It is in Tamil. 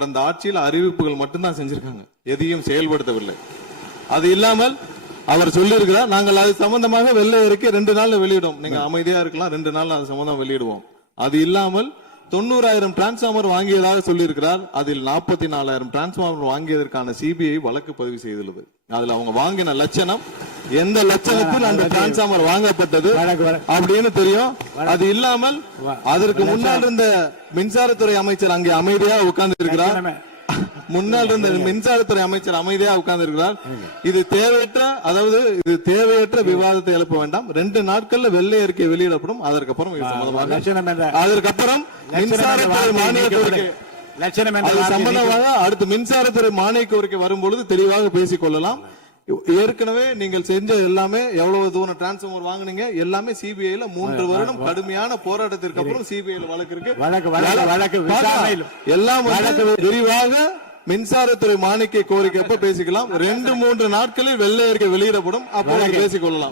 கடந்த ஆட்சியில் அறிவிப்புகள் மட்டும்தான் செஞ்சிருக்காங்க, எதையும் செயல்படுத்தவில்லை. அது இல்லாமல் அவர் சொல்லியிருக்கிறார், நாங்கள் அது சம்பந்தமாக வெள்ளை அறிக்கை 2 நாள்ல வெளியிடுவோம், நீங்க அமைதியா இருக்கலாம், 2 நாள் அது சம்பந்தம் வெளியிடுவோம். அது இல்லாமல் 90,000 டிரான்ஸ்பார்மர் வாங்கியதாக சொல்லியிருக்கிறார். அதில் 44,000 டிரான்ஸ்பார்மர் வாங்கியதற்கான சிபிஐ வழக்கு பதிவு செய்துள்ளது. அதுல அவங்க வாங்கின லட்சணம், எந்த லட்சணத்தில் அந்த டிரான்ஸ்பார்மர் வாங்கப்பட்டது அப்படின்னு தெரியும். அது இல்லாமல் அதற்கு முன்னால் இருந்த மின்சாரத்துறை அமைச்சர் அங்கே அமைதியா உட்கார்ந்து இருக்கிறார். முன்னால் இருந்த மின்சாரத்துறை அமைச்சர் அமைதியா உட்கார்ந்து இருக்கிறார். இது தேவையற்ற, அதாவது இது தேவையற்ற விவாதத்தை எழுப்ப வேண்டாம். 2 நாட்கள்ல வெள்ளை அறிக்கை வெளியிடப்படும். அதற்கப்புறம் அதற்கப்புறம் மின்சாரத்துறை மானிய கோரிக்கை சம்பந்தமாக அடுத்து மின்சாரத்துறை மானிய கோரிக்கை வரும்பொழுது தெளிவாக பேசிக் கொள்ளலாம். ஏற்கனவே நீங்கள் செஞ்ச எல்லாமே, எவ்வளவு தூரம் டிரான்ஸ்பார்மர் வாங்குனீங்க எல்லாமே சிபிஐல 3 வருடம் கடுமையான போராட்டத்திற்கு அப்புறம் சிபிஐல வழக்கு இருக்கு. எல்லாம் விரிவாக மின்சாரத்துறை மானிய கோரிக்கை அப்ப பேசிக்கலாம். 2-3 நாட்களில் வெள்ளை அறிக்கை வெளியிடப்படும், அப்போ பேசிக் கொள்ளலாம்.